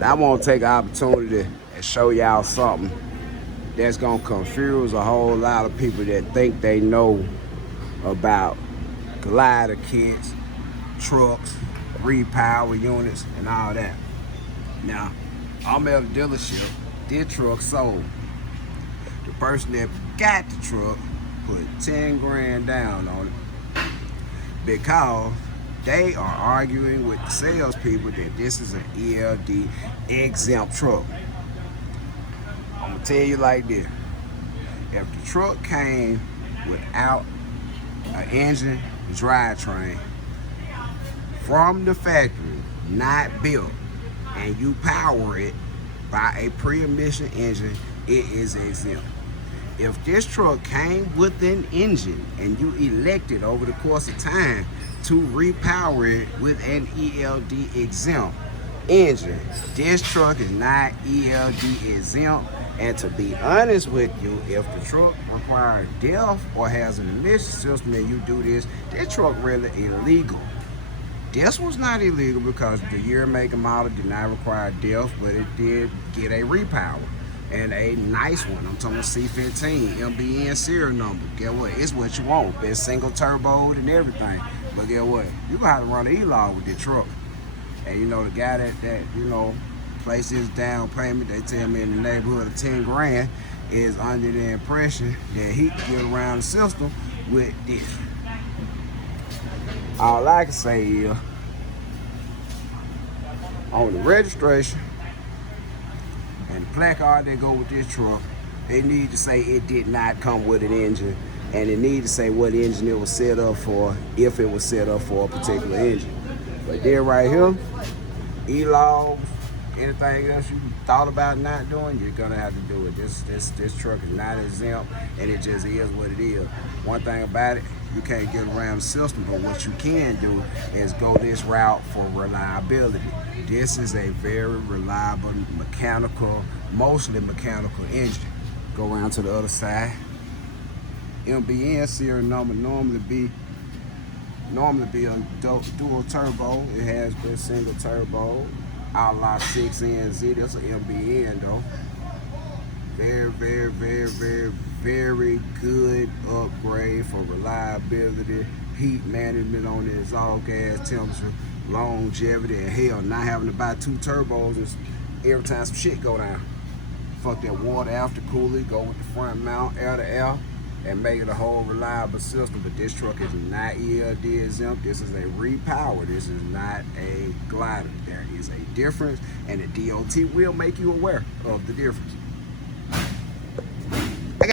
Now, I want to take the opportunity and show y'all something that's gonna confuse a whole lot of people that think they know about glider kits, trucks, repower units, and all that. Now, I'm at a dealership. This truck sold. The person that got the truck put 10 grand down on it because they are arguing with the salespeople that this is an ELD exempt truck. I'm gonna tell you like this: if the truck came without an engine drivetrain from the factory, not built, and you power it by a pre-emission engine, it is exempt. If this truck came with an engine and you elected over the course of time to repower it with an ELD exempt engine, this truck is not ELD exempt. And to be honest with you, if the truck requires DEF or has an emission system and you do this truck really illegal. This was not illegal because the year, make, and model did not require DEF, but it did get a repower. And a nice one. I'm talking C15, MBN serial number. Guess what? It's what you want. It's single turboed and everything. But guess what? You gonna have to run an E-log with this truck. And you know, the guy that you know, placed his down payment, they tell me in the neighborhood of 10 grand, is under the impression that he can get around the system with this. All I can say is, on the registration and the placard that go with this truck, they need to say it did not come with an engine, and it need to say what engine it was set up for, if it was set up for a particular engine. But then right here, E-logs, anything else you thought about not doing, you're gonna have to do it. This truck is not exempt, and it just is what it is. One thing about it, you can't get around the system, but what you can do is go this route for reliability. This is a very reliable mechanical, mostly mechanical engine. Go around to the other side. MBN serial number normally be a dual turbo. It has been single turbo. Outlaw 6NZ. That's an MBN though. Very, very, very, very, very good upgrade for reliability, heat management on the exhaust gas temperature, longevity, and hell, not having to buy 2 turbos every time some shit go down. Fuck that water after cooler, go with the front mount, air to air, and make it a whole reliable system. But this truck is not ELD exempt. This is a repower. This is not a glider. There is a difference, and the DOT will make you aware of the difference.